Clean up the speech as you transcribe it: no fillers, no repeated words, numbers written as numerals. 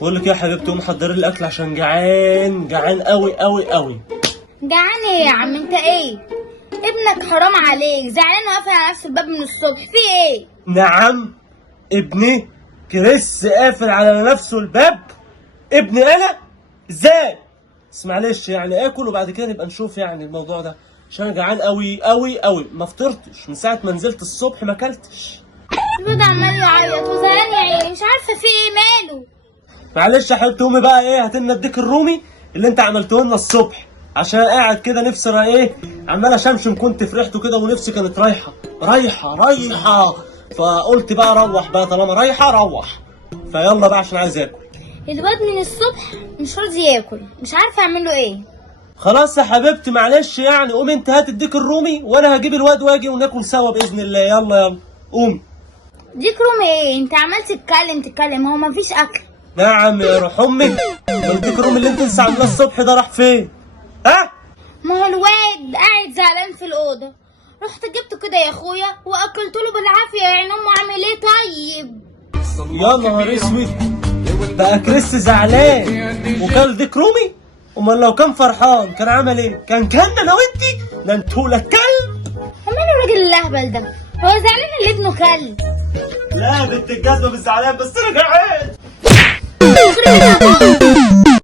بقول لك يا حبيبتي قومي حضري لي الاكل عشان جعان جعان قوي قوي قوي. جعان ايه يا عم؟ انت ايه؟ ابنك حرام عليك، زعلان وقافل على نفس الباب من الصبح، في ايه؟ نعم ابني كريس قافل على نفسه الباب؟ ابني انا؟ ازاي؟ بس معلش يعني اكل وبعد كده نبقى نشوف يعني الموضوع ده، عشان انا جعان قوي قوي قوي، ما فطرتش من ساعه ما نزلت الصبح ما اكلتش. الواد عمال يعيط وزعلان يا عيني، مش عارفه في ايه ماله. معلش يا حبيبتي امي بقى ايه، هات لنا الديك الرومي اللي انت عملته لنا الصبح، عشان قاعد كده نفسي ايه عمال اشمشم، كنت في ريحته كده ونفسي كانت رايحه رايحه، فقلت بقى روح بقى طالما رايحه روح، فيلا بقى عشان عايز اكل. الواد من الصبح مش راضي ياكل، مش عارفه اعمل له ايه. خلاص يا حبيبتي معلش يعني، قومي انت هات الديك الرومي وانا هجيب الواد واجي وناكل سوا باذن الله. يلا قومي. ديك رومي ايه؟ انت عمال تتكلم، هو مفيش اكل. نعم يا روح امك، الديك الرومي اللي انت لسه عاملاه الصبح ده راح فين؟ ها؟ ما هو الواد قاعد زعلان في الاوضه، رحت جبته كده يا اخويا واكلت له بالعافيه، يعني امه عامل ايه طيب؟ يا نهار اسود، بقى كريس زعلان وكل ديك رومي؟ امال لو كان فرحان كان عمل ايه؟ كان انا وانتي ده انتوا ولاد كلب. امال الراجل الاهبل ده هو زعلان اللي ابنه كلب؟ لا بنت الجزمه مش زعلان، بس انا جعان.